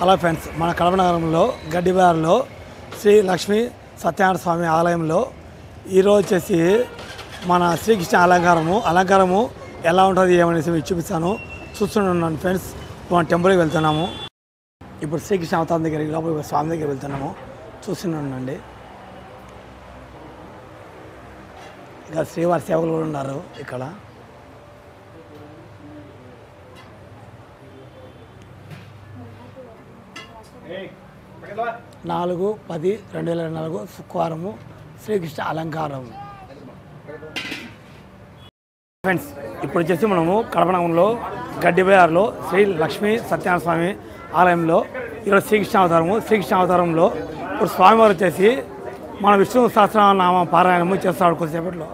Hello friends, మన కడప నగరంలో గడ్డిబార్లో శ్రీ లక్ష్మీ సత్యనారాయణ స్వామి ఆలయంలో ఈరోజు వచ్చేసి మన శ్రీకృష్ణ అలంకారము ఎలా ఉంటుంది ఏమనేసి మీకు చూపిస్తాను. చూస్తున్నాను ఫ్రెండ్స్. మనం టెంపుల్కి వెళ్తున్నాము. ఇప్పుడు శ్రీకృష్ణ అవతారం దగ్గరికి లోపల స్వామి దగ్గర వెళ్తున్నాము. చూస్తున్నానండి. ఇక శ్రీవారి సేవకులు కూడా ఉన్నారు ఇక్కడ. నాలుగు 10/2024 శుక్రవారము శ్రీకృష్ణ అలంకారం. ఫ్రెండ్స్, ఇప్పుడు వచ్చేసి మనము కడప నగరంలో గడ్డిబజార్లో శ్రీ లక్ష్మీ సత్యనారాయణ స్వామి ఆలయంలో ఈరోజు శ్రీకృష్ణ అవతారంలో ఇప్పుడు స్వామివారు వచ్చేసి మన విష్ణు సహస్రనామ పారాయణము చేస్తాడు. కొద్దిసేపట్లో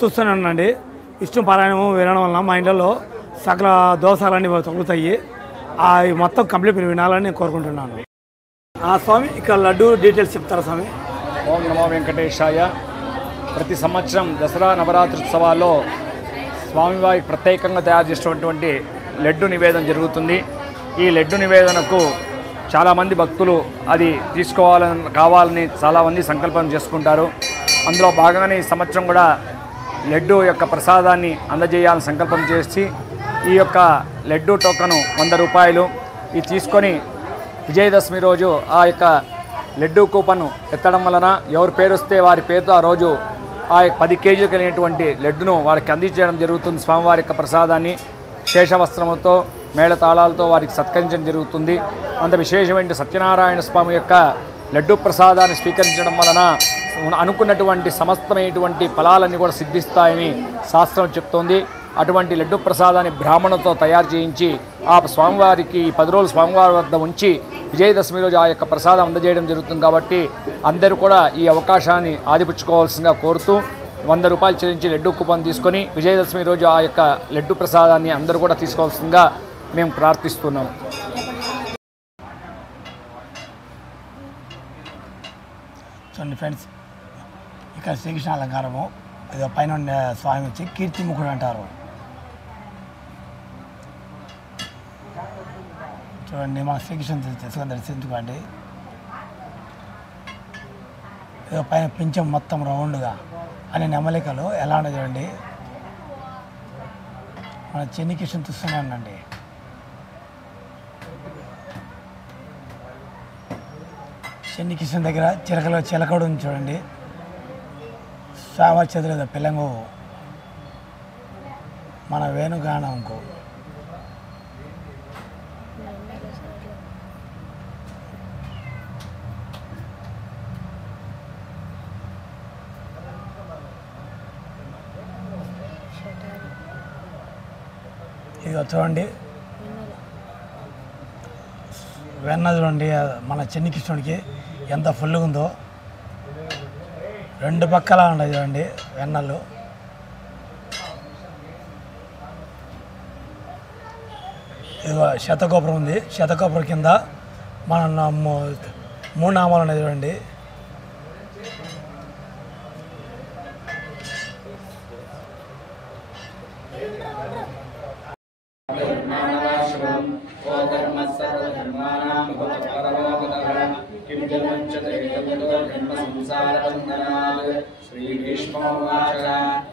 చూస్తూనే ఉండండి. విష్ణు పారాయణము వినడం వలన మా ఇంట్లో సకల దోషాలన్నీ తగ్గుతాయి. మొత్తం కంప్లీట్ మీరు వినాలని నేను కోరుకుంటున్నాను. స్వామి, ఇక్కడ లడ్డు డీటెయిల్స్ చెప్తారా స్వామి? ఓం నమో వెంకటేశాయ. ప్రతి సంవత్సరం దసరా నవరాత్రోత్సవాల్లో స్వామివారికి ప్రత్యేకంగా తయారు చేసినటువంటి లడ్డు నివేదన జరుగుతుంది. ఈ లడ్డు నివేదనకు చాలామంది భక్తులు అది కావాలని చాలామంది సంకల్పం చేసుకుంటారు. అందులో భాగంగానే ఈ సంవత్సరం కూడా లడ్డు యొక్క ప్రసాదాన్ని అందజేయాలని సంకల్పం చేసి ఈ యొక్క లడ్డు టోకను 100 రూపాయలు ఇది తీసుకొని విజయదశమి రోజు ఆ యొక్క లడ్డు కూపన్ను ఎత్తడం వలన ఎవరి పేరు వస్తే వారి పేరుతో ఆ రోజు ఆ 10 కేజీలు కలిగినటువంటి లడ్డును వారికి అందించడం జరుగుతుంది. స్వామివారి యొక్క ప్రసాదాన్ని శేషవస్త్రములతో మేళతాళాలతో వారికి సత్కరించడం జరుగుతుంది. అంత విశేషమైన సత్యనారాయణ స్వామి యొక్క లడ్డు ప్రసాదాన్ని స్వీకరించడం వలన అనుకున్నటువంటి సమస్తమైనటువంటి ఫలాలన్నీ కూడా సిద్ధిస్తాయని శాస్త్రం చెప్తోంది. అటువంటి లడ్డు ప్రసాదాన్ని బ్రాహ్మణులతో తయారు చేయించి ఆ స్వామివారికి 10 రోజులు స్వామివారి వద్ద ఉంచి విజయదశమి రోజు ఆ యొక్క ప్రసాదం అందజేయడం జరుగుతుంది. కాబట్టి అందరూ కూడా ఈ అవకాశాన్ని ఆదిపుచ్చుకోవాల్సిందిగా కోరుతూ 100 రూపాయలు చెల్లించి లడ్డు కూపన్ తీసుకొని విజయదశమి రోజు ఆ యొక్క లడ్డు ప్రసాదాన్ని అందరూ కూడా తీసుకోవాల్సిందిగా మేము ప్రార్థిస్తున్నాము. చూడండి ఫ్రెండ్స్, ఇక్కడ శ్రీకృష్ణ అలంకారము ఇది పైన స్వామి వచ్చి కీర్తిముఖుడు అంటారు. చూడండి, మన శ్రీకృష్ణ తెలుసుకొని దర్శించుకోండి. ఇక పైన పింఛం మొత్తం రౌండ్గా అనే నెమలికలు ఎలా ఉన్నాయి చూడండి. మన చెన్ని కృష్ణ చూస్తూనే ఉండండి. చెన్ని కృష్ణ దగ్గర చిలకడు ఉంది చూడండి. స్వామివారి చదువులేదు పిల్లంగు మన వేణుగానంకు. ఇది చూడండి, వెన్న చూడండి మన చెన్ని కృష్ణుడికి ఎంత ఫుల్గా ఉందో. 2 పక్కలా ఉన్నాయి చూడండి వెన్నలు. ఇది శతగోపురం ఉంది. శతగోపురం కింద మన 3 నామాలు ఉన్నాయి చూడండి. श्रीभीष्मोवाच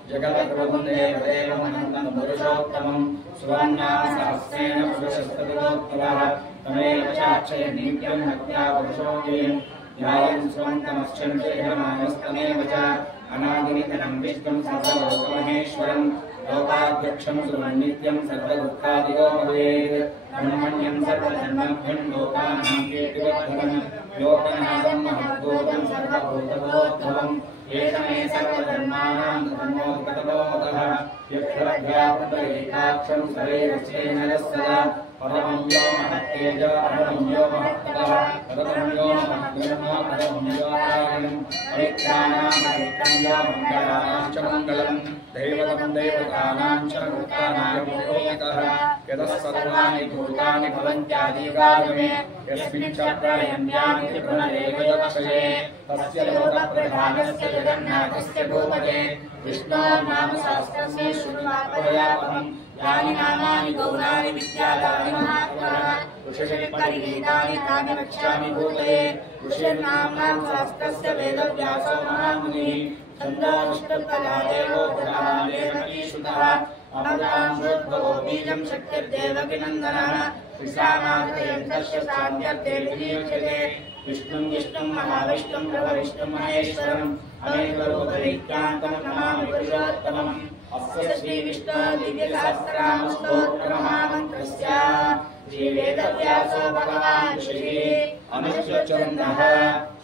जगद्वन्दे देवमनन्तं पुरुषोत्तमं सुवर्णासहस्रेण पुरुषस्ततोत्तमः तमेव चाक्षय नित्यं भक्त्या पुरुषोऽयं न्यायं स्वन्तमश्चन्द्रेहमानस्तमेव च अनादिनिधनं विष्णुं सर्वलोकमहेश्वरं लोकाध्यक्षं सुमन्नित्यं सर्वदुःखादिको भवेत् ब्रह्मण्यं सर्वजन्मभ्यं लोकानां कीर्तिवर्धनं लोकनाथं महद्भूतं सर्वभूतभोद्भवम् एष मे सर्वधर्माणां धर्मोत्कटो मतः यक्षरभ्यापुण्डरीकाक्षं शरीरस्येन सदा परमं यो महत्तेज परमं यो महत्तपः परमं यो महद्ब्रह्म परमं यो कारणं परित्राणां परित्रं यो मङ्गलानां च मङ्गलं दैवतं देवतानां च भूतानां पुरोहितः यतः सर्वाणि भूतानि भवन्त्यादिगागमे यस्मिन् च प्रलयन्त्यामिति पुनरेव यक्षये तस्य लोकप्रधानस्य जगन्नाथस्य भूपते विष्णोर्नाम सहस्रस्य श्रुतिमात्रयापहं तानि नामानि गौणानि विद्यादानि महात्मनः ऋषिकरिगीतानि तानि वक्ष्यामि भूतये ऋषिर्नाम्नां शास्त्रस्य वेदव्यासो महामुनिः छन्दोष्टकलादेवो पुराणेवकीश्रुतः अमृतां शुद्धो बीजं शक्तिर्देवकीनन्दनः श्रीरामादयन्तस्य सान्त्यर्थे विनीयते विष्णुं विष्णुं महाविष्णुं प्रभविष्णुं महेश्वरम् अनेकरूपविज्ञानं नमामि पुरुषोत्तमम् अस्य श्रीविष्णुदिव्यसहस्रनामस्तोत्रमहामन्त्रस्य श्रीवेदव्यासो भगवान् श्री अनुच्चन्दः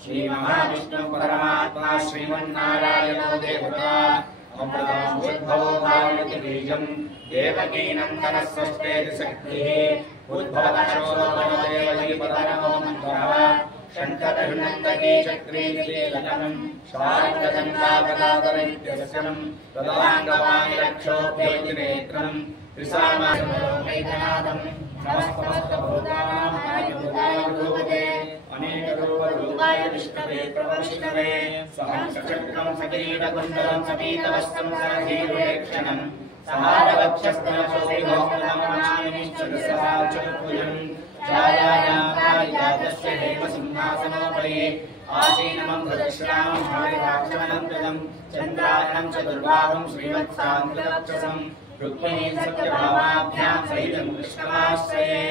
श्रीमहाविष्णु परमात्मा श्रीमन्नारायणो देवता अमृतां शुद्धो भावयति बीजं देवकीनन्दनस्य स्वेति शक्तिः उद्भवशोभनदेवकी परमो मन्त्रः शङ्करनन्दकी चक्रीनिलकनं शारदगङ्गापदाकरनित्यस्यं तदाङ्गवाणि रक्षोभ्योतिनेत्रं त्रिसामायैकनाथं नमस्तभूतानां अनेकरूपाय विष्णवे प्रभविष्णवे सहस्रचक्रं सकिरीटकुण्डलं सपीतवस्त्रं सहधीर्वेक्षणं समारवक्षस्तनशोभिभोगनामानिश्चतुर्भुजं छायायां पारिजातस्य हेमसिंहासनोपरि आसीनं प्रदक्ष्यामं हरिराक्षमनं चन्द्रायणं चतुर्बाहुं श्रीवत्साङ्गलक्षसं रुक्मिणीं सत्यभामाभ्यां सहितं कृष्णमाश्रये।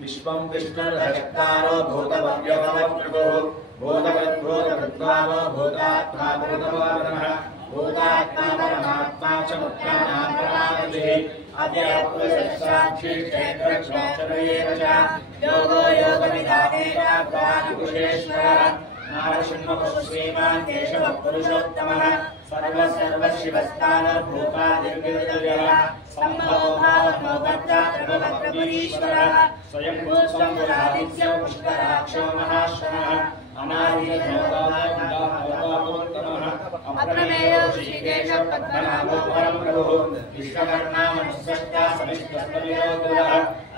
विश्वं विष्णुर्हरिकारो भूतभव्यभवत्प्रभुः भूतवद्भूतकृत्वावो भूतात्मा भूतवादनः भूतात्मा परमात्मा च मुक्तानां परमागतिः अद्यपुरुषसाक्षी क्षेत्रक्षेत्रयेव च योगो योगविधानेन प्राणपुरुषेश्वरः नारसिंहः श्रीमान् केशवः पुरुषोत्तमः सर्वशिवस्थानभूपादिर्विविधव्यः सम्भवो भावनो भद्रात्मभद्रपुरीश्वरः स्वयं भूस्वम्भुरादित्यो पुष्कराक्षो महाश्वरः अनादिर्भोगात्मः अप्रमेयो श्रीकेशव पद्मनाभो परं प्रभुः विश्वकर्मा मनुष्यश्चा समिष्टस्तविरोधः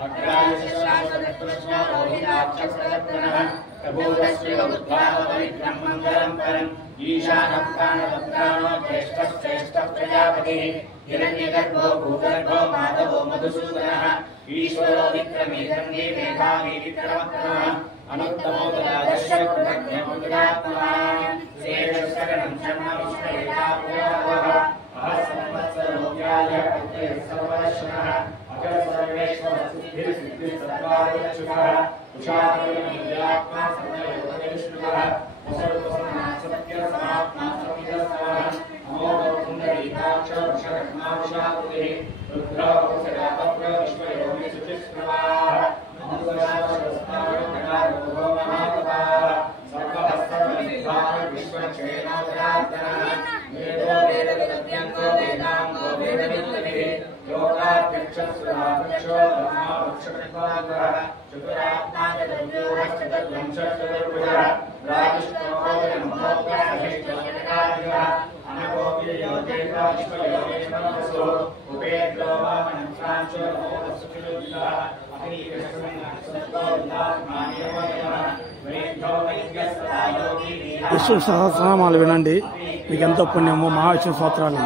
अग्रायशाश्वतकृष्णो रोहिताक्षसरत्नः प्रभुरश्रीवबुद्धावपवित्रं मङ्गलं परम् ईशानः प्राणवक्त्राणो ज्येष्ठश्रेष्ठः प्रजापतिः हिरण्यगर्भो भूगर्भो माधवो मधुसूदनः ईश्वरो विक्रमी धन्ये मेधावी विक्रमक्रमः अनुत्तमो तदादर्शो कृतज्ञमुदात्मवान् श्रेष्ठशरणं शर्मविष्णुरेतापुरावः अहस्संवत्सरोऽव्याय पुत्रेः सर्वदर्शनः अजः सर्वेश्वरसिद्धिर्सिद्धिस्सत्त्वादिरक्षुकः उषाकर्मविद्यात्मा सर्वयोगविष्णुः असर्वसमात्मा समिदस्तवः अमोघपुण्डरीकाक्षो वृषकर्मावशाकृतिः रुद्रावसरापप्र विश्वयोगिशुचिस्प्रवाः अमृतशास्त्रस्तावो महातपाः सर्वहस्तनिर्भार विश्वक्षेणोदरार्दनः वेदो वेदविदव्यङ्गो वेदाङ्गो वेदविद्यभिः लोकाध्यक्षस्वराध्यक्षो ब्रह्मावक्षकत्वाग्रः चतुरात्मा चतुर्व्यूहश्चतुर्वंशश्चतुर्भुजः राजिष्ठोमोदनमोग्रसहिष्ठोजनकादिगः अनभोग्ययोगेन्द्राश्वयोगेन्द्रवसुः उपेन्द्रो वामनंसांशो मोदसुखिलोगितः విష్ణు సహస్రనామాలు వినండి, మీకు ఎంతో పుణ్యము. మహావిష్ణు స్తోత్రాలు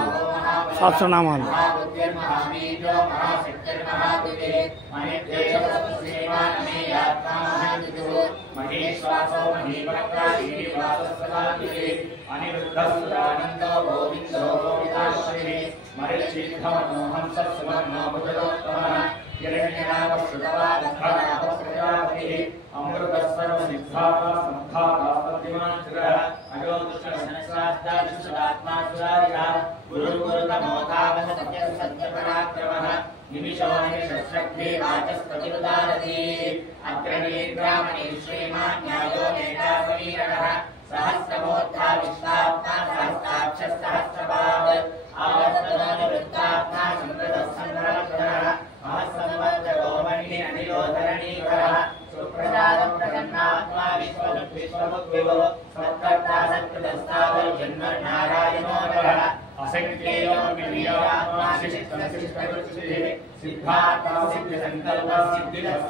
సహస్రనామాలు. निमिषो निमिषशक्ति वाचस्पतिरुदारति अग्रणी ब्राह्मणी श्रीमान् न्यायो नेता समीरणः सहस्रमोत्था विश्वात्मा सहस्राक्षः सहस्रपाद आवर्तनो निवृत्तात्मा संवृतः संवृतः महत्संवत्सरो मणिः अनिलो धरणीधरः सुप्रसादं प्रसन्नात्मा विश्वमुद्विभो सत्कर्ता सत्कृतस्तावो जन्मनारायणो नरः असंख्येयो विनियात्मा शिष्टसिद्धात्मा सिद्धसंकल्प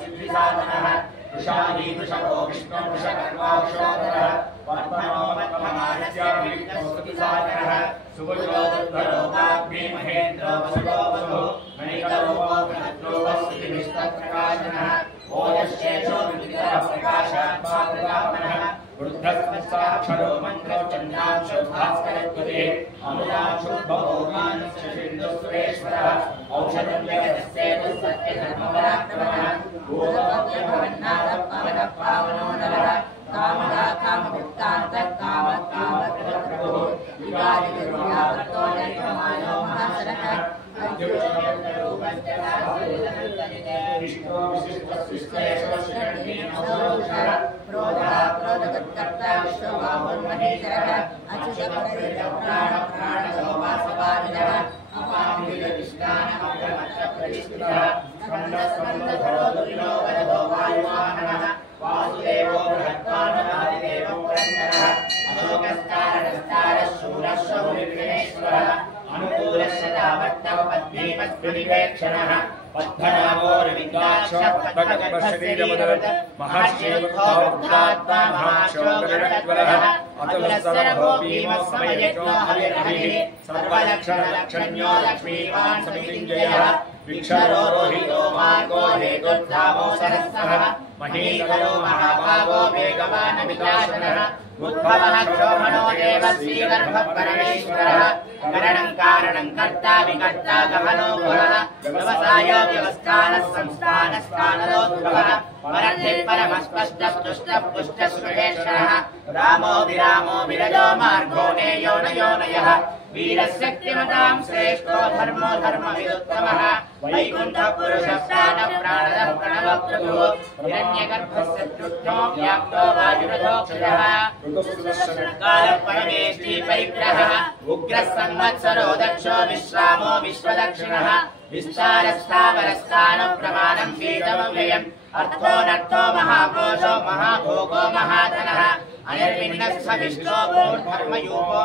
सिद्धिसाधनः वृषाली वृषभो विष्णु वृषकर्माक्षोदरः वर्धनो वर्धमानस्य विघ्नस्तुतिसागरः सुभुजो दुर्धरो वाग्मी महेन्द्रो वसुतो वसुः मणिकरूपो बृहद्रूपः स्तुतिभिस्तप्रकाशनः ओजश्चेषो विविधः प्रकाशात्मा प्रतापनः वृद्धस्तक्षरो मन्त्रो चन्द्रांशो भास्करत्वते अमृतांशो भगवानस्य सिन्धुसुरेश्वरः औषधं जगतस्येतु सत्यधर्मपराक्रमः भूतभव्यभवन्नाथः पवनः पावनो नरः कामदा कामभुक्तान्तः कामकामकृतप्रभुः विवादितव्यापतो नैकमायो महाशरः क्रोधकर्ता विश्वबाहुर्महेश्वरः अच्युतपरप्राणप्राणलोपासवादिनः अपामिलिष्टानमग्रमत्रप्रतिष्ठितः स्कन्दस्कन्दधरो दुर्यो वरदो वायुवाहनः वासुदेवो बृहत्वानुरादिदेवो पुरन्दरः अशोकस्तारणस्तारः शूरः शौरिर्विघ्नेश्वरः अनुकूलशतावत्तव पद्मीमस्फुलिवेक्षणः पद्मनाभोर्विन्दाक्षः पद्मगर्भशरीरमदरत् महर्षिर्वृद्धात्मा महाशोकगणज्वरः अतुलस्सर्वो भीमः समयज्ञो हरिर्हरिः सर्वलक्षणलक्षण्यो लक्ष्मीवान् समितिञ्जयः विक्षरो रोहितो मार्गो हेतुर्धामो सरस्सः महीकरो महाभागो वेगवानमिताशनः उद्भवः क्षोभनो देवः श्रीगर्भः परमेश्वरः करणं कारणं कर्ता विकर्ता गहनो गुणः व्यवसायो व्यवस्थानः संस्थानः स्थानरोद्भवः परद्धिः परमस्पष्टः तुष्टः पुष्टः सुरेश्वरः रामो विरामो विरजो मार्गो नेयो नयोनयः वीरशक्तिमतां श्रेष्ठो धर्मो धर्मविदुत्तमः वैकुण्ठः पुरुषः प्राणः प्राणदः प्रणवप्रभुः हिरण्यगर्भः शत्रुघ्नो व्याप्तो वायुरथोक्षजः कालः परमेष्टि परिग्रहः उग्रः संवत्सरो दक्षो विश्रामो विश्वदक्षिणः विस्तारस्थावरस्थानं प्रमाणं वेदमव्ययम् अर्थोऽनर्थो महाकोशो महाभोगो महाधनः अनिर्विण्णस्थ विष्णो भूर्धर्मयूपो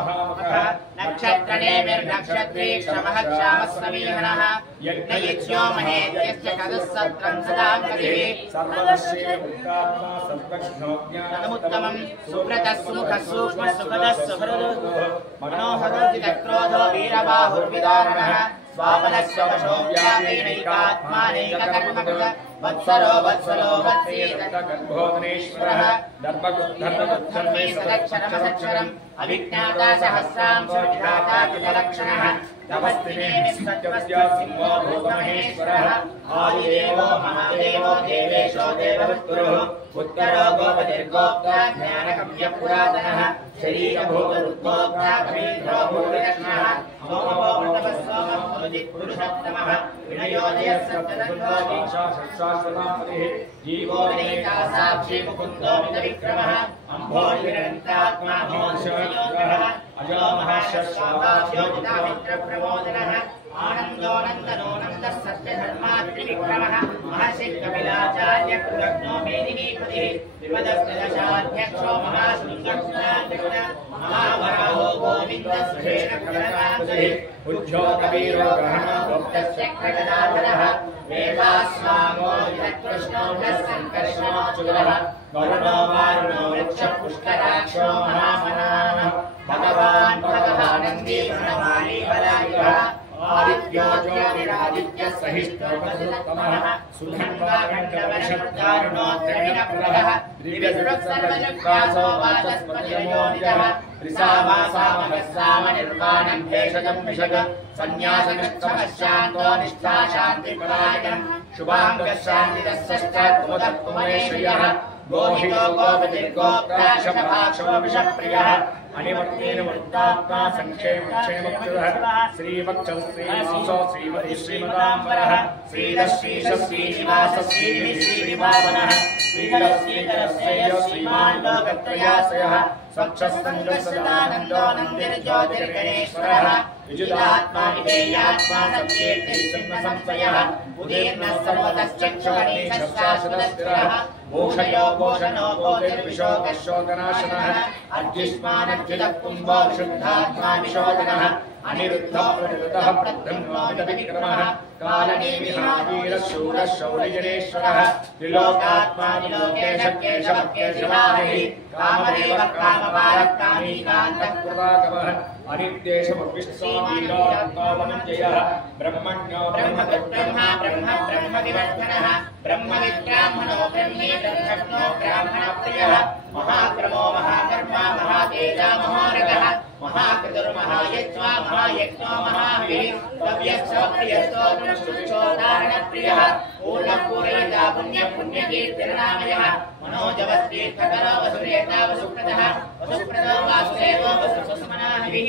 नक्षत्रनेमिर्नक्षत्री क्षमः क्षामः समीहनः यज्ञयिज्यो महेत्यस्य कदुःसत्रं सदां गतिः सर्वस्यमुत्तमं सुव्रतः सुमुखः सूक्ष्मः सुखदः सुहृदः मनोहरोदितक्रोधो वीरबाहुर्विदारणः स्वामनस्वशो व्यापीनैकात्मानैककर्मकृत वत्सरो वत्सलो वत्सीतगर्भोदनेश्वरः धर्मगुद्धर्मगुद्धर्मे सदक्षरमसक्षरम् अभिज्ञाता सहस्रांशो विधाता कृतलक्षणः तपस्विनेमिस्तत्त्वस्य सिंहो भूतमहेश्वरः आदिदेवो महादेवो देवेशो देववृत्तुरुः उत्तरो गोपतिर्गोप्ता ज्ञानकव्यः पुरातनः शरीरभूतरुद्गोप्ता कवीन्द्रो भूरिदक्षिणः सोमो वृषभस्सोमः पुरुषोत्तमः विनयोदयः सप्तदन्तो दीक्षाशाश्वतापतिः जीवो विनीता साक्षी मुकुन्दो मितविक्रमः अम्भोर्विरन्तात्मा मोक्षयोगः अजो महाशस्वाभाव्योजितामित्रप्रमोदनः आनन्दोऽनन्दनोऽनन्दः सत्यधर्मात्रिविक्रमः महर्षि कपिलाचार्य कुलग्नो मेदिनीपतिः विपदस्तदशाध्यक्षो महाशृङ्गस्नान्तकृत महावराहो गोविन्दः उज्जो कबीरो ग्रहणो गुप्तस्य खगदाधरः वेदास्वामो कृष्णो संकर्षणोच्युतः वरुणो वारुणो वृक्षपुष्कराक्षो महामनाः भगवान् भगवानन्दी वनमाली बलायुः आदित्यो ज्योतिरादित्य सहिष्णुपदुत्तमः सुधन्वाखण्डवर्षदारुणो द्रविणप्रभः दिव्यसर्वजग्रासो वाचस्पतिर्योनितः त्रिसामासामगस्सामनिर्वाणं भेषजं विषग सन्न्यासनिष्ठमशान्तो निष्ठा शान्तिपरायणम् शुभाङ्गशान्तिरस्यश्चात्मुदत्कुमरेश्वरः गोहितो गोपतिर्गोप्ताक्षमभाक्षो विषप्रियः अनिवर्तेनवृत्तात्मा संक्षेमक्षेमक्षुरः श्रीवक्षः श्रीवासो श्रीमति श्रीमदाम्बरः श्रीरश्रीशः श्रीनिवासः श्रीनिवासः श्रीधरश्रीधरश्रेयो श्रीमान् लोकत्रयाश्रयः स्वच्छस्कन्दसदानन्दोऽनन्दिर्ज्योतिर्गणेश्वरः विजुदात्मा विधेयात्मा सत्कीर्तिसिंहसंशयः उदीर्णः सर्वतश्चक्षुगणेशः शाश्वतस्थिरः भूषयो भूषणो भूतिर्विशोकः शोकनाशनः अर्जुष्मानर्जुनः कुम्भो विशुद्धात्मा विशोधनः अनिरुद्धः प्रतिरुद्धः ब्रह्मोऽमितविक्रमः कालनेमिहावीरशूरः शौर्यजनेश्वरः त्रिलोकात्मा त्रिलोकेश केशवकेशवाहः कामदेवः कामपारः कामीकान्तः कृपाकवः अनिर्देशमुद्विष्टोमीरोत्तमञ्जयः ब्रह्मण्यो ब्रह्मविद्ब्रह्मा ब्रह्म ब्रह्मविवर्धनः ब्रह्मविद्ब्राह्मणो ब्रह्मे ब्रह्मज्ञो ब्राह्मणप्रियः महाक्रमो महाकर्मा महातेजा महारगः महाकृतुर्महायज्वा महायज्ञो महावीः कव्यश्च प्रियस्तो दृष्टुश्चोदारणप्रियः पूर्णपूरयिता पुण्यकीर्तिर्नामयः मनोजवस्तीर्थकरो वसुरेता वसुप्रदः वसुप्रदो वासुदेवो वसुसुमनाभिः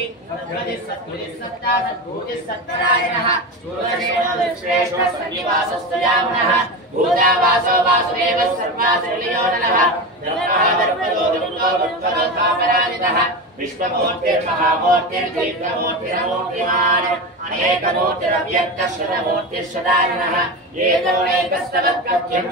सद्गुदिस्सत्ता सद्भूतिस्सत्परायणः सूर्यसेनो विश्रेष्ठः सन्निवासस्तु यामनः भूतावासो वासुदेवः सर्वासुरलियोनलः दर्पः दर्पदो दुर्गो दुर्गदो धापराजितः विश्वमूर्तिर्महामूर्तिर्दीर्घमूर्तिरमूर्तिमान् अनेकमूर्तिरव्यक्तः शतमूर्तिर्शताननः एकदोणैकस्तवत्कथ्यं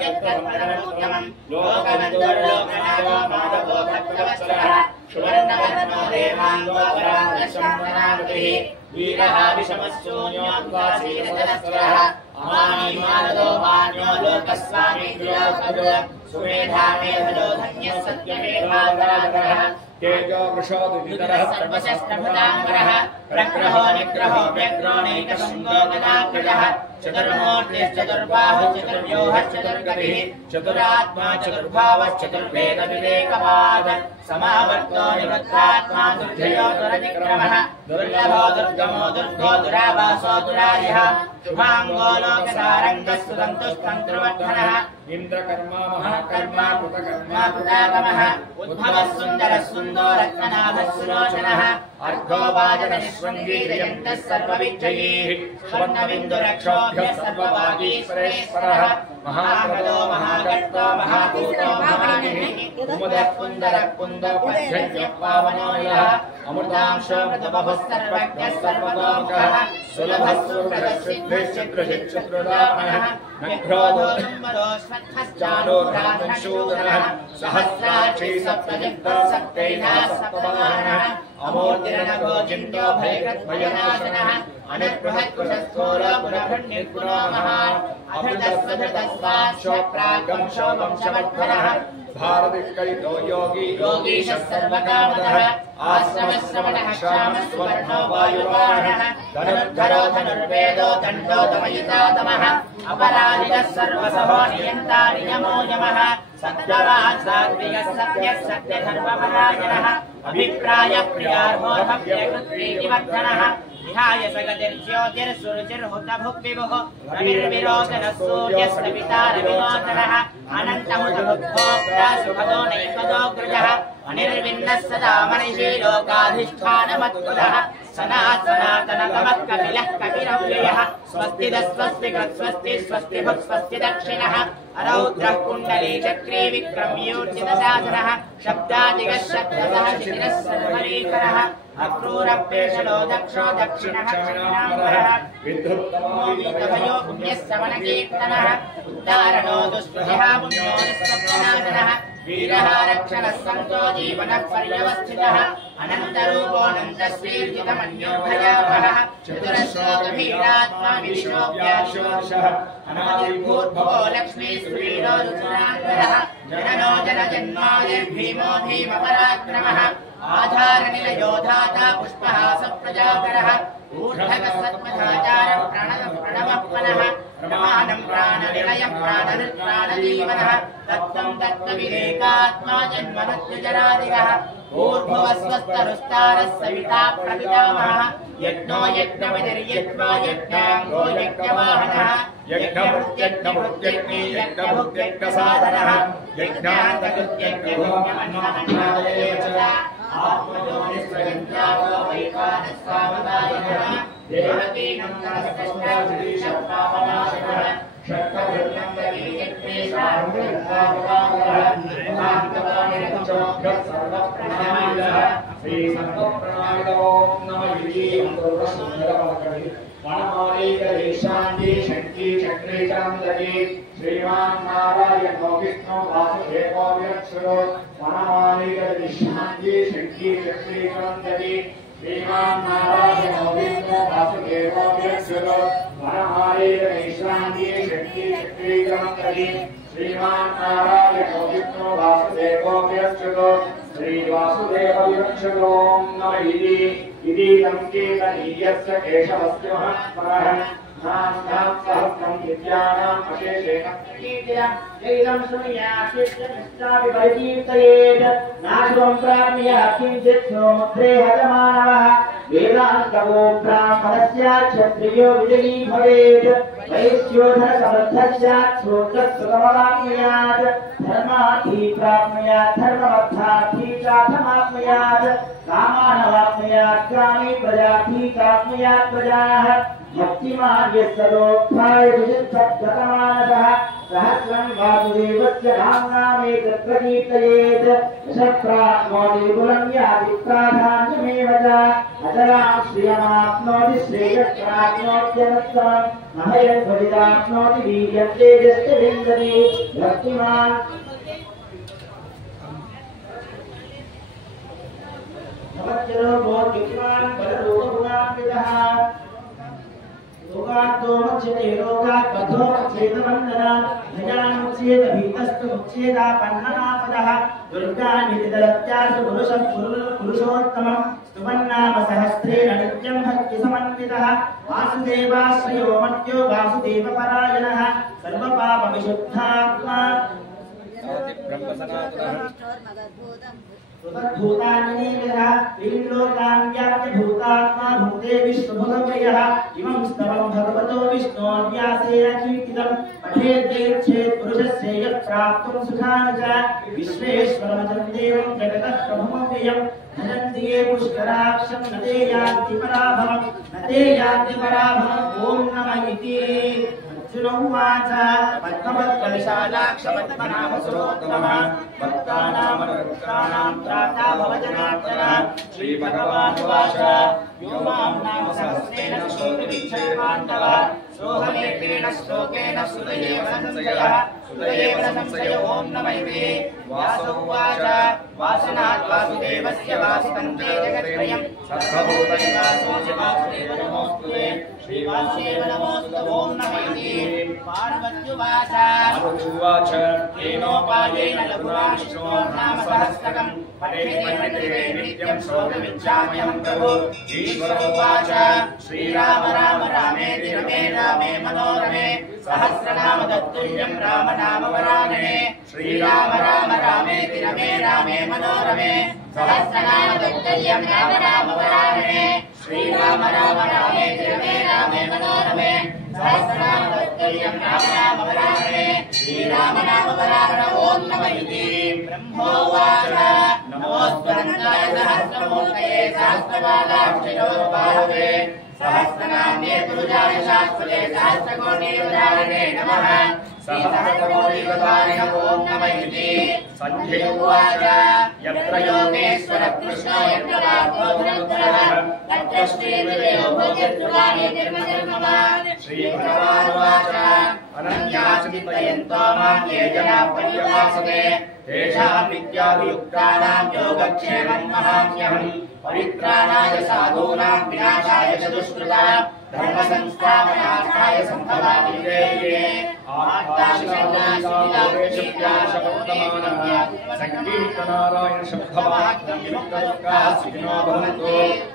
लोकबन्धुर्लोकनाथो माधवो भक्तवत्सलः सुवर्णवर्णो देवाङ्गो वराहशङ्करावतिः वीरः विषमश्शून्योद्वासीनतरस्वरः अमानीमानदो मान्यो लोकस्वामी त्रिलोकदो सुमेधा मेधलो धन्यः सत्यमेधावराधरः तेजो वृषोदितरः सर्वशस्त्रभृताम्बरः प्रग्रहो निग्रहो व्यग्रो नैकशृङ्गो गदाग्रजः चतुर्मूर्तिश्चतुर्बाहुः चतुर्व्यूहः चतुर्गतिः चतुरात्मा चतुर्भावः चतुर्वेदविवेकवाद समावर्तो निवृत्तात्मा दुर्जयो दुरतिक्रमः दुर्लभो दुर्गमो दुर्गो दुराभासो दुरार्यः शुभाङ्गो लोकसारङ्गः सुदन्तुस्तन्तुवर्धनः इन्द्रकर्मा महाकर्मा कृतकर्मा कृतागमः उद्भवः सुन्दरः सुन्दो रत्ननाभः सुलोचनः अर्घो वाजननिष्वङ्गीरयन्तः सर्वविजयीः स्वर्णबिन्दुरक्षोभ्यः सर्ववागीश्वरेश्वरः महाभदो महागर्तो महाभूतो महानिः कुमुदः कुन्दरः कुन्दो पद्यज्ञः पावनो यः अमृतांशो मृतबहुः सर्वज्ञः सर्वतोमुखः सुलभः सुप्रदः सिद्धिः शत्रुहिच्छत्रुदानः नक्रोधो दुर्मदो श्वत्थश्चालो राधनशूदनः सहस्राक्षी सप्तजिह्वः सप्तैधा सप्तवाहनः अमूर्तिरनघो चिन्तो भयकृद्भयनाशनः अनद्बृहत्कुशस्थूलो पुरभृन्निर्गुणो महान् अभृतस्वधृतस्वाक्षो प्रागंशो वंशवर्धनः भारतिकलितो योगी योगीशः सर्वकामदः आश्रमश्रवणः श्यामः सुवर्णो वायुवाहनः धनुर्धरो धनुर्वेदो दण्डो दमयितातमः अपराजितः सर्वसहो नियन्ता नियमो यमः सत्यवान् सात्विकः सत्यः सत्यधर्मपरायणः अभिप्रायप्रियार्होर्भव्यकृत्प्रीतिवर्धनः विहाय सगतिर्ज्योतिर्सुरुचिर्हुतभुग्विभुः रविर्विरोचनः सूर्यस्रवितारविलोचनः अनन्तमुदभुग्भोक्ता सुखदो नैकदोऽग्रजः अनिर्विन्नः सदा मनिषी लोकाधिष्ठानमद्भुतः सनातनतमः कपिलः कपिरव्ययः स्वस्ति स्वस्ति स्वस्ति दक्षिणः अरौद्रः कुण्डली चक्रे विक्रम्यूर्जितशासनः शब्दादिगः शब्दसः शिखिरः सर्वरीकरः अक्रूरप्रेषणो दक्षो दक्षिणः क्षीणाम्बरः विद्धुत्तमो पुण्यः श्रवणकीर्तनः उद्धारणो दुष्प्रजः पुण्यो निःस्वप्ननाशनः वीरः रक्षणः सन्तो जीवनः पर्यवस्थितः अनन्तरूपोऽनन्तस्वीर्जितमन्योभयावहः चतुरश्रो गभीरात्मा विश्वव्याशोषः अनादिर्भूर्भवो लक्ष्मीस्वीरो रुद्रान्तरः जननो जनजन्मादिर्भीमो भीमपराक्रमः आधारनिलयोधाता पुष्पहासप्रजाकरः ऊर्ध्वगः सत्पथाचारः प्रणवः प्रमाणम् प्राणनिलयः प्राणहृत्प्राणजीवनः तत्त्वम् तत्त्वविवेकात्मा जन्ममृत्युजरादिगः ऊर्ध्वस्वस्तरुस्तारः सविता प्रपितामहः यज्ञो यज्ञविधिर्यज्ञो यज्ञाङ्गो यज्ञवाहनः यज्ञभुक्त्यग्नि यज्ञभुक्त्यग्नसाधनः यज्ञान्तकृत्यज्ञभुक्त्यमन्नादेवचः आत्मजोनिस्वयन्त्यागो वैखानस्सामदायिनः देवकीनन्दनस्तष्टाश्रीशपावनाशनः षट्कभिर्नन्दवीयज्ञेशान्तिर्भागवः सर्वप्रणमादः श्रीसर्वप्रणमादो नमः वनमालीकदेशान्ति शक्ति चक्रे चान्दके श्रीमान् नारायणो विष्णु वासुदेवो विरक्षरो वनमालीकदेशान्ति शक्ति चक्रे चान्दके श्रीमान नारायणो विष्णु वासुदेवो विरक्षतो वनमालीर विश्रांति शक्ति शक्तिक्रमकरी श्रीमान नारायणो विष्णु वासुदेवो विरक्षतो श्री वासुदेव विरक्षतो नमः इति संकेतनीयस्य केशवस्य महत्परः नाम सहस्रं विद्यानाम् अशेषेण कीर्त्या एनं शृणुयात्युच्चनिष्ठाविपरिकीर्तयेत् नाशं प्राप्य किञ्चित् सोमुद्रे हतमानवः वेदान्तको ब्राह्मणस्य क्षत्रियो विजयी भवेत् वैश्योधनसमर्थस्यात् श्रोत्रस्तुतमवाप्नुयात् धर्मार्थी प्राप्नुयात् धर्ममर्थार्थी चार्थमाप्नुयात् कामानवाप्नुयात् कामी प्रजार्थी प्राप्नुयात् प्रजाः भक्तिमान् यस्सलोक्ताय विचित्तगतमानसः सहस्रं वासुदेवस्य नाम्नामेतत् प्रकीर्तयेत् यशप्राप्नोति कुलं याति प्राधान्यमेव च अचलां श्रियमाप्नोति श्रेयस्प्राप्नोत्यनुत्तमं महयं भजिताप्नोति वीर्यं तेजश्च विन्दति भक्तिमान् भवत्यरो बोधिमान् बलरूपगुणान्वितः रोगातो मुच्यते रोगात् बद्धो मुच्येत वन्दना धनान् मुच्येत भीतस्तु मुच्येदापन्ननापदः दुर्गानिधिदलत्यासु पुरुषोत्तमं स्तुवन्नाम सहस्रेण नित्यं भक्तिसमन्वितः वासुदेवाश्रयो मर्त्यो वासुदेवपरायणः सर्वपापविशुद्धात्मा भूतान्येकः त्रिलोकान्याप्य भूतात्मा भूते विष्णुभगवयः इमं स्तवं भगवतो विष्णोर्व्यासेन कीर्तितं पठेद्येच्छेत् पुरुषस्य यत् प्राप्तुं सुखानि च विश्वेश्वरमजं देवं जगतः प्रभुमव्ययं भजन्ति ये पुष्कराक्षं न ते यान्ति पराभवम् ॐ नमः इति अर्जुनोवाच पद्मवत्कलिशालाक्षपद्मनाभसुरोत्तमः भक्तानामनुरुक्तानां त्राता भवजनार्दन श्रीभगवानुवाच यो मां नाम सहस्रेण श्रोतुमिच्छेमाण्डव सोऽहमेकेन श्लोकेन सुतयेव न संशयो ॐ नमः इति व्यास उवाच वासनात् वासुदेवस्य वासितं ते जगत्त्रयं सर्वभूतनिवासोऽसि वासुदेव नमोऽस्तुते श्रीवासुदेव नमोऽस्तु ॐ नमः इति पार्वत्युवाच येनोपायेन लघुराविष्णो नाम सहस्रकं पठेते नित्यं श्रोतुमिच्छाम्यहं प्रभो ईश्वरोवाच श्रीराम राम रामेति रमे रामे मनोरमे सहस्रनाम तत्तुल्यं राम नाम वरानने श्रीराम राम रामेति रमे रामे मनोरमे सहस्रनाम तत्तुल्यं राम नाम वरानने श्रीराम राम रामेति रमे रामे मनोरमे सहस्रनाम तत्तुल्यं राम नाम वरानने श्रीराम नाम वरानन ॐ नमः इति ब्रह्मोवाच नमोऽस्त्वनन्ताय सहस्रमूर्तये सहस्रपादाक्षिणोर्बाहवे सहस्रनाम्ने पुरुषाय शाश्वते सहस्रकोटियुधारिणे नमः सहस्रकोटियुधारिणे ॐ नमः इति संजय उवाच यत्र योगेश्वर कृष्णो यत्र राघवो धनुर्धरः तत्र श्रीविजयो भोगेर्जुगानि निर्मनिर्ममान् श्रीभगवानुवाच अनन्याचिन्तयन्तो मां ये जनाः पर्यवासते तेषां विद्याभियुक्तानां योगक्षेमं महाम्यहम् परित्राणाय साधूनां विनाशाय च दुष्कृतां धर्मसंस्थापनार्थाय सम्भवामि युगे संकीर्तनारायण शब्दवाक्यं विमुक्तदुःखाः सुखिनो भवन्तु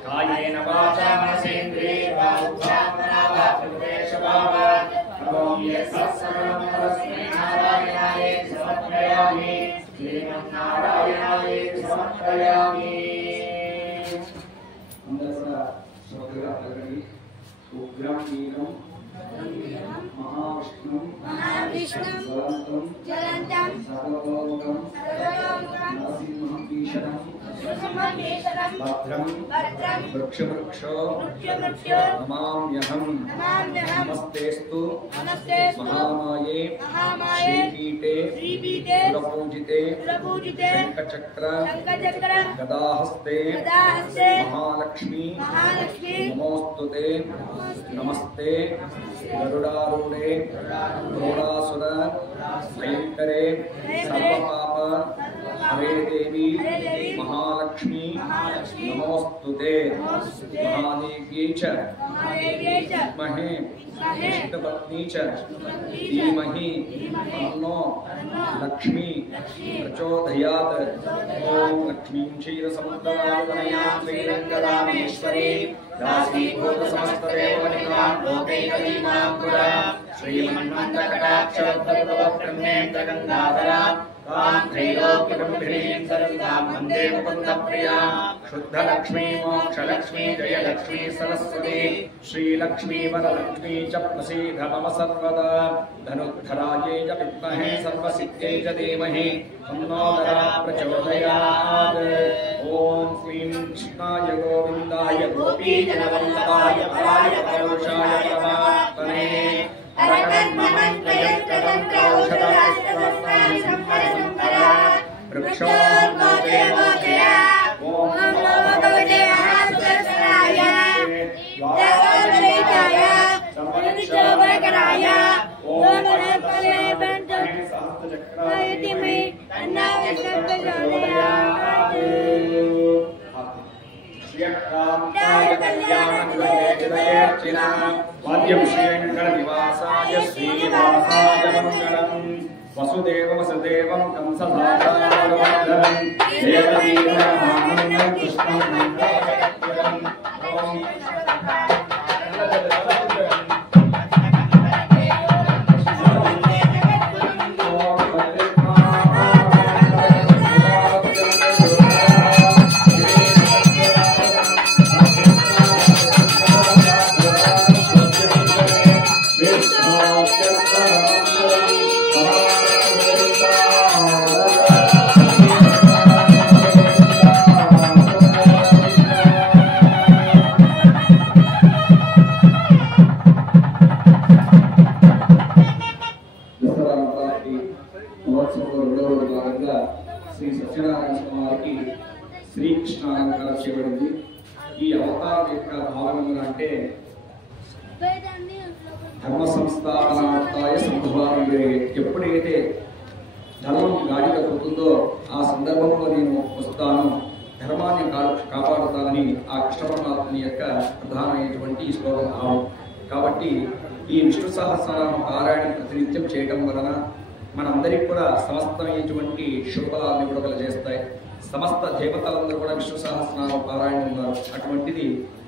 कायेन वाचा मनसेन्द्रियैर्वा बुद्ध्यात्मना ॐ यस्सर्वमस्मै नारायणाय समर्पयामि श्रीमन्नारायणाय समर्पयामि उग्रं महाविष्णुं ज्वलन्तं सर्वलोकं नरसिंहं भीषणं भद्रं वृक्षवृक्षो नमाम्यहं नमस्तेस्तु महामाये श्रीपीठे कुलपूजिते शङ्खचक्र गदाहस्ते महालक्ष्मी नमोस्तुते नमस्ते गरुडारूढे घोडासुर भयङ्करे सर्वपाप हरे देवी महालक्ष्मी नमोस्तुते महादेव्यै च विद्महे विष्णुपत्नी च धीमहि तन्नो लक्ष्मी प्रचोदयात्। ओम लक्ष्मीं क्षीरसमुद्रवारिणीं श्रीरङ्गदामेश्वरी दासीभूत समस्तदेवनिकां लोकैकलीमां पुरा श्रीमन्मन्दकटाक्षरब्रह्मेन्द्रगङ्गाधरा तां त्रैलोक्यगम्भीरीं सरन्दां वन्दे मुकुन्दप्रियां शुद्धलक्ष्मी मोक्षलक्ष्मी जयलक्ष्मी सरस्वती श्रीलक्ष्मी वरलक्ष्मी च प्रसीद मम सर्वदा। धनुर्धरायै च विद्महे सर्वसिद्ध्यै च धीमहि तन्नो दरा प्रचोदयात्। ओम श्रीं कृष्णाय गोविन्दाय गोपीजनवल्लभाय पराय परुषाय परमात्मने वाद्यं श्रीवेङ्कटनिवासाय श्रीनिवासाय मङ्गलम् वसुदेव वसुदेवं कंसधारावरवर्धनं देवकी परमानन्दं कृष्णं मङ्गलम्। శ్రీ సత్యనారాయణ స్వామికి శ్రీకృష్ణ అలంకారం చేయబడింది. ఈ అవతారం యొక్క భావన అంటే ధర్మ సంస్థాపనార్థాయ సంభవామి. ఎప్పుడైతే ధర్మం గాడిగా పోతుందో ఆ సందర్భంలో నేను వస్తాను, ధర్మాన్ని కాపాడుతానని ఆ కృష్ణ పరమాత్మని యొక్క ప్రధానమైనటువంటి శ్లోకం భావం. కాబట్టి ఈ విష్ణు సహస్రనామ పారాయణం ప్రతినిత్యం చేయడం వలన మనందరికీ కూడా సమస్తమైనటువంటి శుభఫలాన్ని కూడా కలగజేస్తాయి. సమస్త దేవతలందరూ కూడా విష్ణు సహస్రనామ పారాయణ ఉన్నారు. అటువంటిది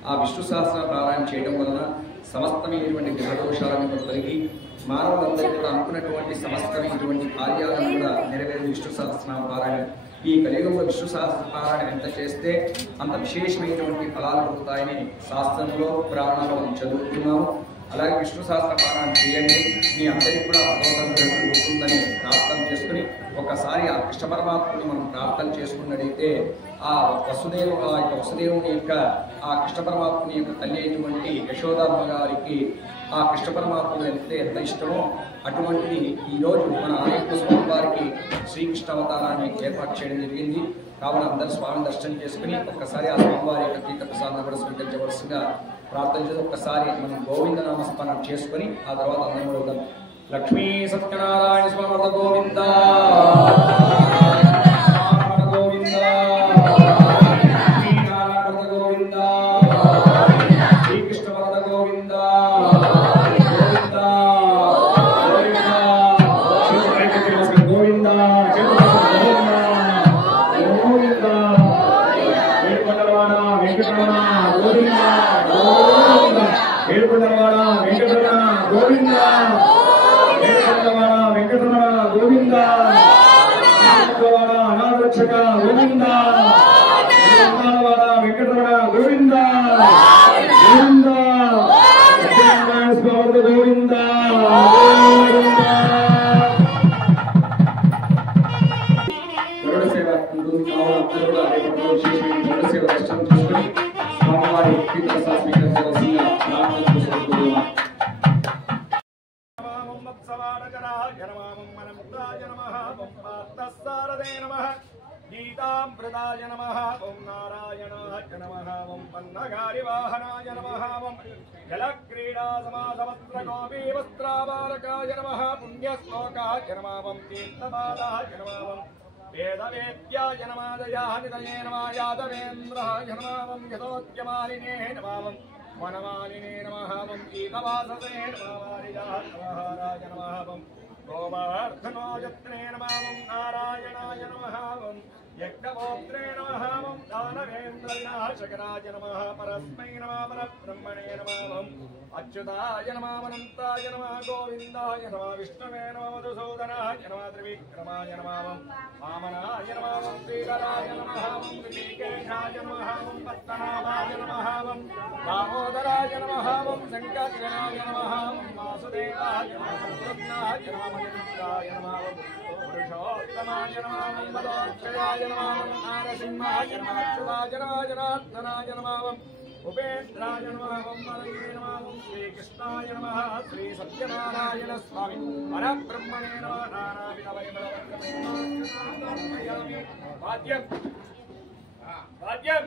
ఆ విష్ణు సహస్ర పారాయణ చేయడం వలన సమస్తమైనటువంటి గ్రహదోషాలను కూడా తొలగి మానవులందరికీ కూడా అనుకున్నటువంటి సమస్తమైనటువంటి కార్యాలను కూడా నెరవేరు విష్ణు సహస్రనామ పారాయణ. ఈ కలియుగంలో విష్ణు సహస్ర పారాయణ ఎంత చేస్తే అంత విశేషమైనటువంటి ఫలాలు పొందుతాయని శాస్త్రంలో పురాణాలు మనం చదువుతున్నాము. అలాగే విష్ణు సహస్ర పారాయణ చేయండి, మీ అందరికీ కూడా భగవంతుడు ఉంటుందని ప్రార్థన చేసుకుని ఒకసారి ఆ కృష్ణ పరమాత్మని మనం ప్రార్థన చేసుకున్నట్టయితే ఆ వసుదేవుని యొక్క ఆ కృష్ణ పరమాత్మని యొక్క తల్లి అయినటువంటి యశోదమ్మ గారికి ఆ కృష్ణ పరమాత్మ ఎంత ఇష్టమో అటువంటిది ఈరోజు మన ఆలయ స్వామి వారికి శ్రీకృష్ణ అవతారాన్ని ఏర్పాటు చేయడం జరిగింది. కావున అందరూ స్వామిని దర్శనం చేసుకుని ఒక్కసారి ఆ స్వామివారి యొక్క తీర్థ ప్రసాదాన్ని కూడా స్వీకరించవలసిందిగా ప్రార్థన చేసి ఒక్కసారి మనం గోవింద నామస్మరణ చేసుకుని ఆ తర్వాత అందరం కూడా లక్ష్మీ సత్యనారాయణ స్వామి గోవింద గోవింద గోవింద శ్రీకృష్ణ వరద గోవింద గోవింద ఏడుకొండలవాడ వెంకటరమణ గోవింద ఏడుకొండలవాడ వెంకటరమణ గోవింద ఏడుకొండలవాడ వెంకటరమణ గోవింద అనాథరక్షక గోవింద ఏడుకొండలవాడ వెంకటరమణ గోవింద గోవింద సత్యనారాయణ స్వామి గోవింద గరుడ సేవ ఉంటుంది. కావున అందరూ కూడా గరుడ సేవ దర్శనం చేసుకుని స్వామివారి తీర్థ ప్రసాదం స్వీకరించవలసిందిగా ప్రార్థన చేసుకుంటున్నాం. గీతామృతాయ నమః. ఓం నారాయణాయ నమః. ఓం పన్నగారి వాహనాయ నమః. ఓం జలక్రీడా సమాసవస్త్ర గోపీ వస్త్రాబాలకాయ నమః. పుణ్యశ్లోకాయ నమః. ఓం తీర్థపాదాయ నమః. ఓం वेदवेद्याय नमादयाः निधये नमः यादवेन्द्राय नमः यतोत्यमालिने नमः वनमालिने नमः गीतवाससे नमः वारिजाय नमः गोवर्धनोजत्रे नमः नारायणाय नमः यज्ञगोत्रे नमः दानवेन्द्रविनाशकराय नमः परस्मै नमः परब्रह्मणे नमः अच्युताय नमः अनन्ताय नमः गोविन्दाय नमः विष्णवे नमः मधुसूदनाय नमः त्रिविक्रमाय नमः वामनाय नमः श्रीधराय नमः ऋषिकेशाय नमः पद्मनाभाय नमः दामोदराय नमः शङ्कराय नमः वासुदेवाय नमः कृष्णाय नमः मणिपुत्राय नमः पुरुषोत्तमाय नमः मदोक्षयाय नमः नारसिंहाय नमः अच्युताय नमः जनार्दनाय नमः उपेन्द्राय नमः मलये नमः श्रीकृष्णाय नमः श्री सत्यनारायण स्वामी परब्रह्मणे नमः नानाविधवैभवयामि वाद्यं वाद्यं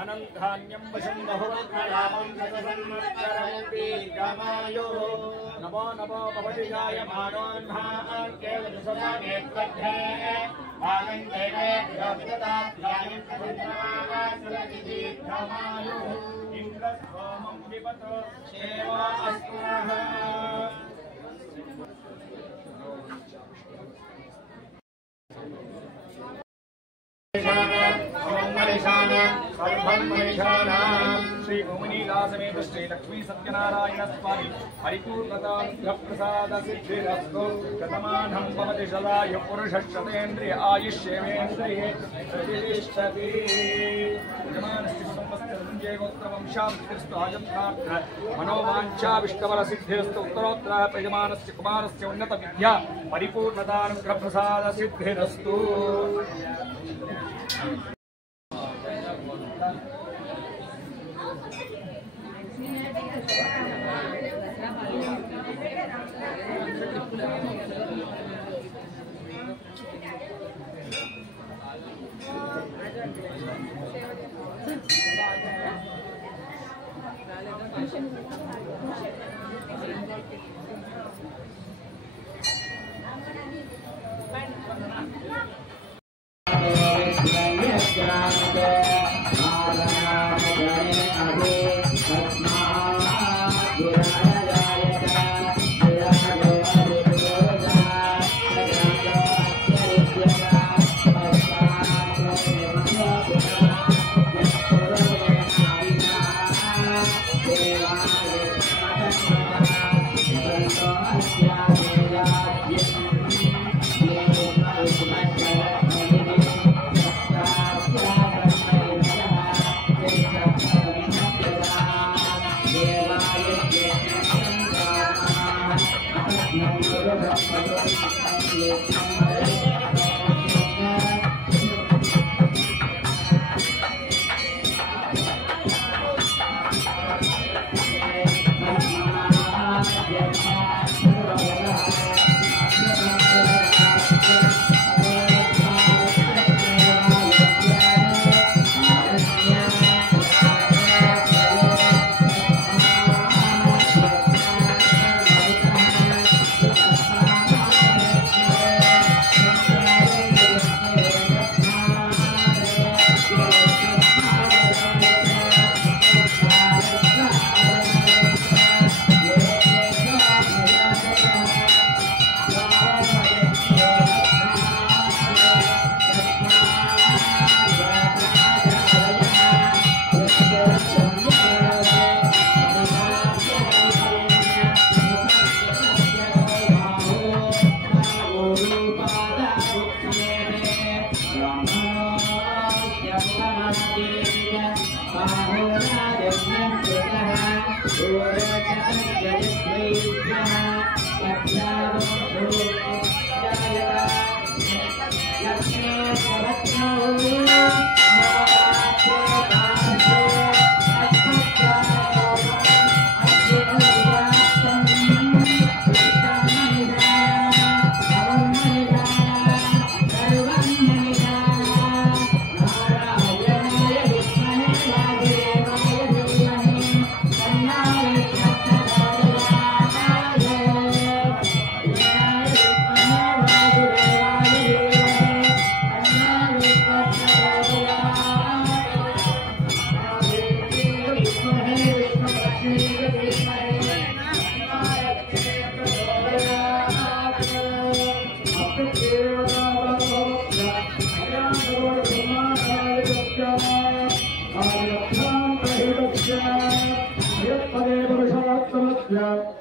धनं धान्यं वशं बहुवत्प्रलाभं शतसंवत्सरमपि गमायुः नमो नमो भवति जायमानोऽह्नान् केवलसदानेत्वध्ये भागं दीर्घमायुः इन्द्रस्वामं विपतो क्षेमा अस्मः श्री भूमिनीला समेत श्री लक्ष्मी सत्यनारायण स्वामी परिपूर्णता सिद्धिरस्तु शतमानं भवति सदाय पुरुषशतेन्द्रिय आयुष्येवेन्द्रिये प्रतिष्ठति यजमानस्य संवत्सरञ्जयगोत्रवंशाभिस्तु मनोवाञ्छा विष्णुबलसिद्धिरस्तु उत्तरोत्तर यजमानस्य कुमारस्य उन्नतविद्या परिपूर्णतानुग्रहप्रसाद सिद्धिरस्तु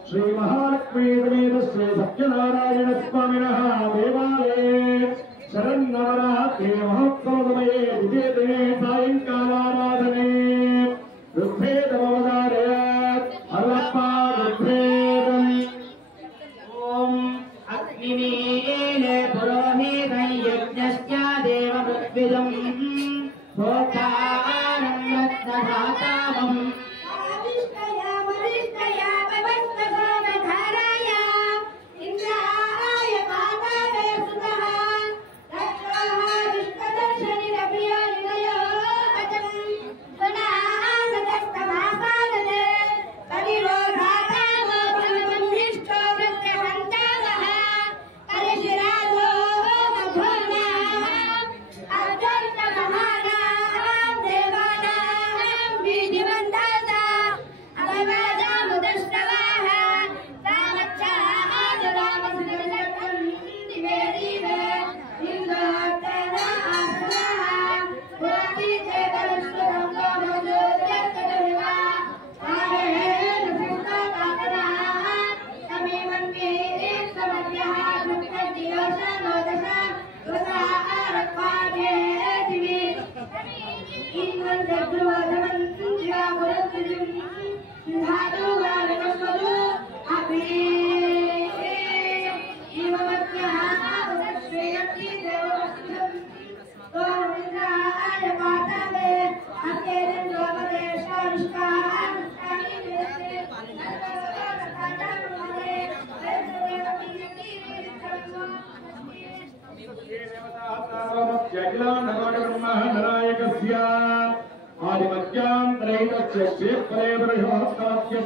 श्री महालक्ष्मी समेत श्री सत्यनारायण स्वामिनः देवालये शरन्नवरात्रि महोत्सव समये द्वितीये दिने सायंकालाराधने ऋग्वेदमवतारयात् अल्लप्पा ऋग्वेदम् ओम अग्निमीन पुरोहितं यज्ञश्च देवमृत्विदम् भोक्तारं रत्नधातावम्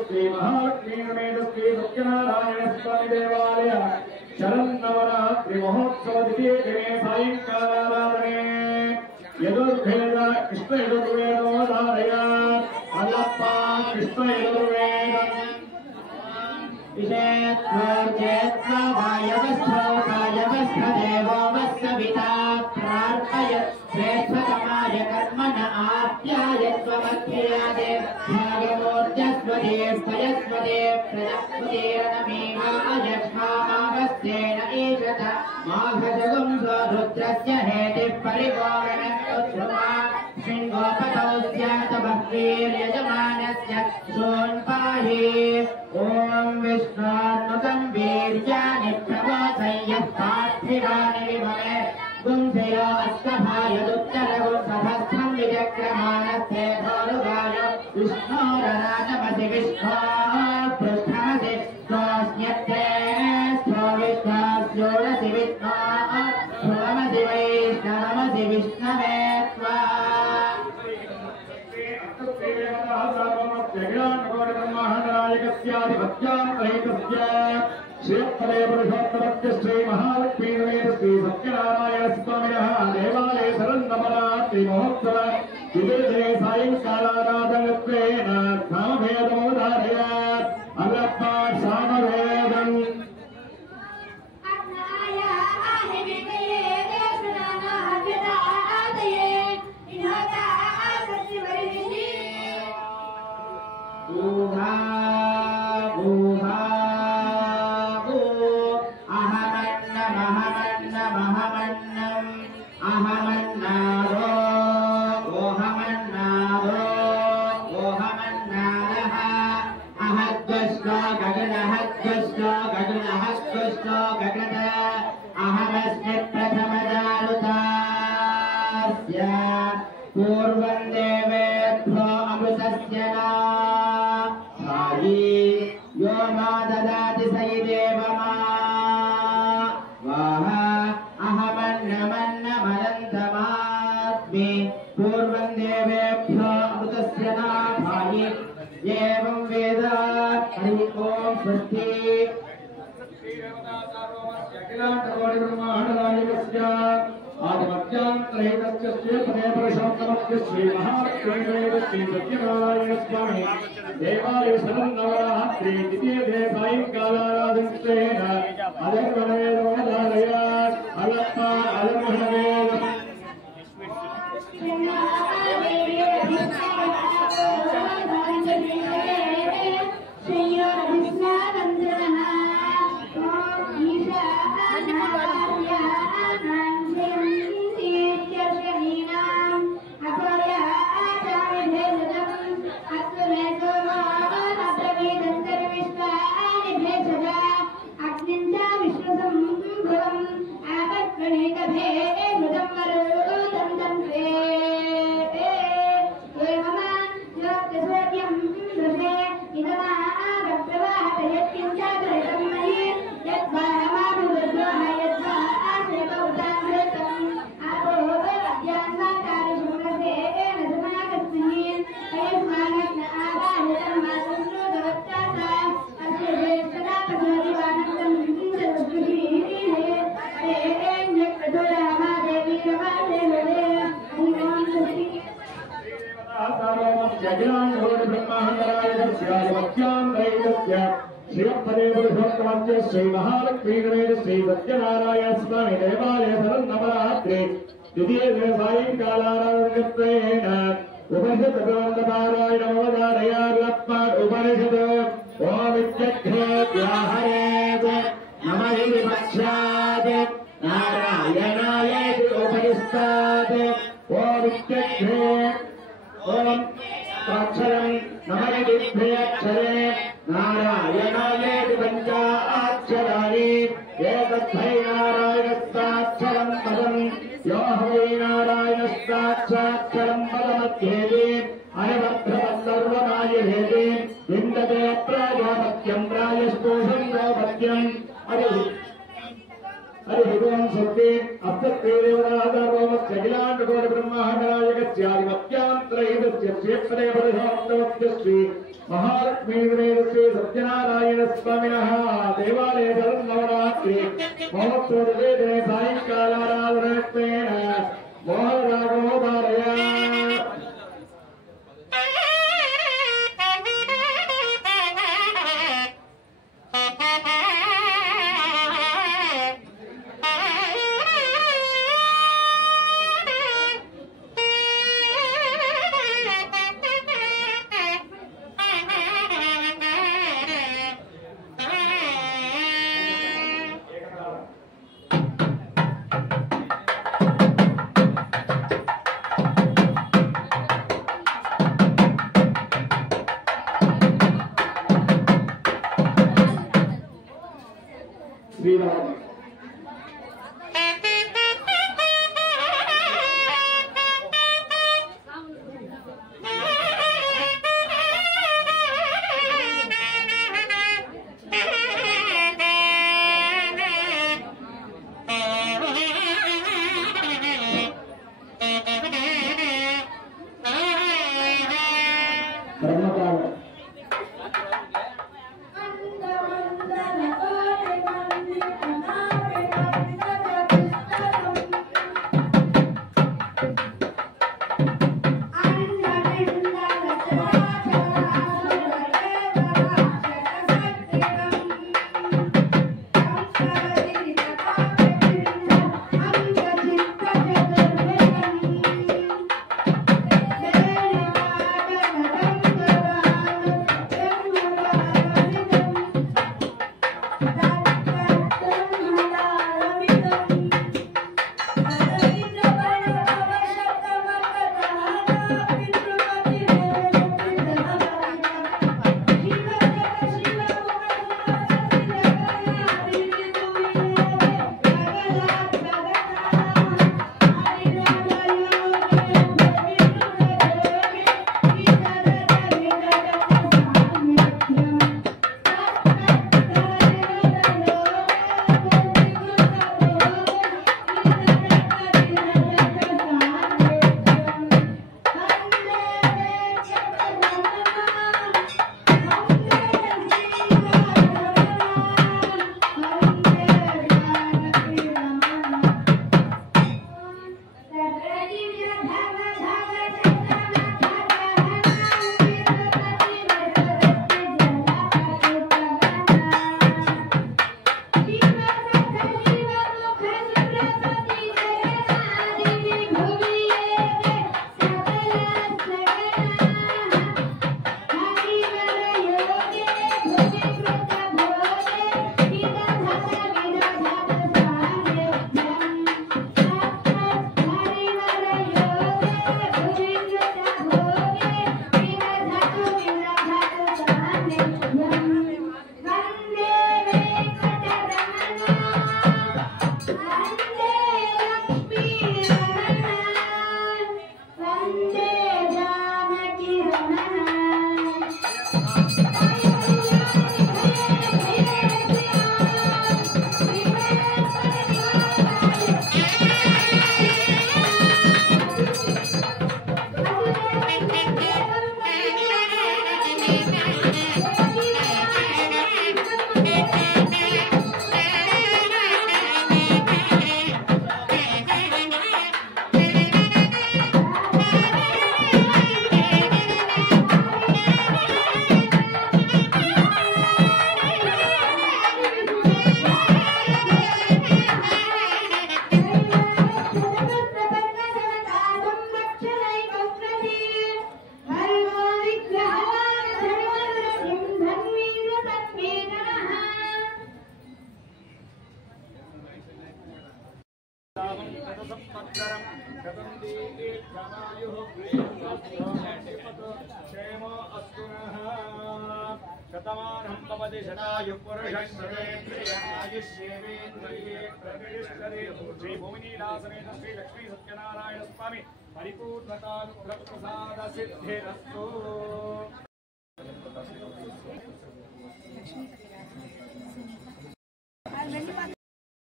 श्री महालक्ष्मी समेत श्री सत्यनारायण स्वामी देवालय शरन्नवरात्रि महोत्सव द्वितीये दिने सायंकालाराधने यजुर्वेद कृष्ण यजुर्वेदोधारयात् अल्लप्पा कृष्ण यजुर्वेदम् विषेत्वार्चेत्वायवस्थो वत्सविता प्रार्थयत् श्रेष्ठतमाय कर्मण आप्यायत्वमध्यादे भागमोर्जस्वदेवस्वयस्वदे प्रजस्वदेरनमेवायक्ष्मामावस्तेन एषत माघजगं स्वरुद्रस्य हेतिः परिवारणत्वध्रुवा शृङ्गोपतौ स्यातभक्तिर्यजमानस्य सोन्पाहि ॐ विष्णान्नुतं वीर वीर्याणि प्रवोचय्यः पार्थिवानि विमले गुंसयो अस्तभायदुत्तरगुंसभस्थं विचक्रमाणस्ते धोरुगाय विष्णोरनाथमसि विष्णो पृष्ठमसि स्वस्न्यत्ते स्वविष्णास्योरसि विष्णो ध्रुवमसि वैष्णवमसि विष्णवे त्वा श्रीपदे पुरुषोत्तमस्य श्री महालक्ष्मी श्री सत्यनारायण स्वामिनः देवालये शरन्नवरात्रि महोत्सव विविधे सायंकालाराधनत्वेन सामभेदमोदारयात् अल्लप्पाट् सामवेदम् पूर्वं देवेभ्यो अमृतस्य यो मा ददाति स देवमा वाह अहमन्नमन्नमनन्तमात्मि पूर्वं देवेभ्यो अमृतस्य नाभायि एवं वेद हरि ओं स्वस्ति आदिमध्यान्तरहितस्य श्रीपदे पुरुषोत्तमस्य श्री महालक्ष्मी श्री सत्यनारायण स्वामी देवालये शरन्नवरात्रि द्वितीये सायंकालाराधनत्वेन अधर्वणवेदोदारयात् अलप्पा अलमहवेद श्रीपदे पुरुषोत्तमस्य श्री महालक्ष्मी श्री सत्यनारायण स्वामी देवालये शरन्नवरात्रि द्वितीये सायंकालाराधनत्वेन उपनिषदग्रन्थपारायणमवधारयात् उपनिषद ओमित्यघ्रेभ्याहरेत् नमः विपश्चात् नारायणाय उपयुस्तात् ओमित्यघ्रे ओम अक्षरं नमः विभ्रेक्षरे नारायणाय पंचाक्षराणि एतद्धै नारायणस्ताक्षरं पदं यो वै नारायणस्ताक्षरं पदमध्येति अनवद्रवत्सर्वमायहेति विन्दते प्राजापत्यं प्रायस्पोषं गोपत्यं हरि ओं सत्ये अप्तत्वेदेवदाधारोमस्य अखिलाण्डकोटि ब्रह्माण्डनायकस्यादिमत्यान्तरहितस्य श्रीपदे पुरुषोत्तमस्य श्री महालक्ष्मी श्री सत्यनारायण स्वामिनः देवालये शरन्नवरात्रि महोत्सवदिने सायंकालाराधनत्वेन मोहनरागोदारयात् శ్రీరామ్ शतमानं भवति शतायुः पुरुषः शतेन्द्रियायुष्येवेन्द्रिये प्रतिष्ठते श्री भूमिनीलासमेत श्री लक्ष्मी सत्यनारायण स्वामी परिपूर्णतानुग्रहप्रसाद सिद्धिरस्तु।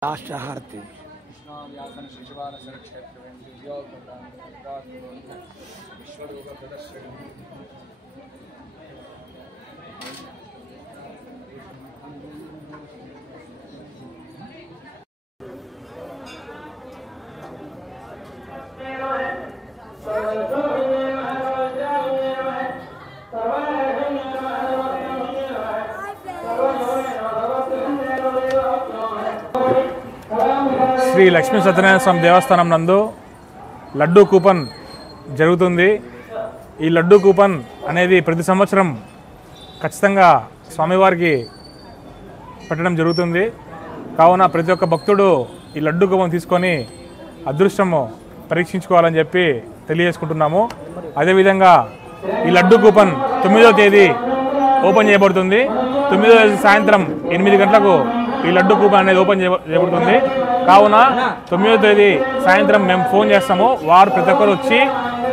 राष्ट्रहारती कृष्णाव्यासन शिशुवान विश्वरूप प्रदर्शन శ్రీ లక్ష్మీ సత్యనారాయణ స్వామి దేవస్థానం నందు లడ్డూ కూపన్ జరుగుతుంది. ఈ లడ్డూ కూపన్ అనేది ప్రతి సంవత్సరం ఖచ్చితంగా స్వామివారికి పెట్టడం జరుగుతుంది. కావున ప్రతి ఒక్క భక్తుడు ఈ లడ్డూ కూపన్ తీసుకొని అదృష్టము పరీక్షించుకోవాలని చెప్పి తెలియజేసుకుంటున్నాము. అదేవిధంగా ఈ లడ్డూ కూపన్ 9వ తేదీ ఓపెన్ చేయబడుతుంది. 9వ తేదీ సాయంత్రం 8 గంటలకు ఈ లడ్డు కూపన్ అనేది ఓపెన్ చేయబడుతుంది. కావున 9వ తేదీ సాయంత్రం మేము ఫోన్ చేస్తాము. వారు ప్రతి ఒక్కరు వచ్చి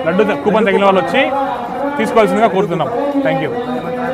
లడ్డు కూపన్ తగిలిన వాళ్ళు వచ్చి తీసుకోవాల్సిందిగా కోరుతున్నాం. Thank you.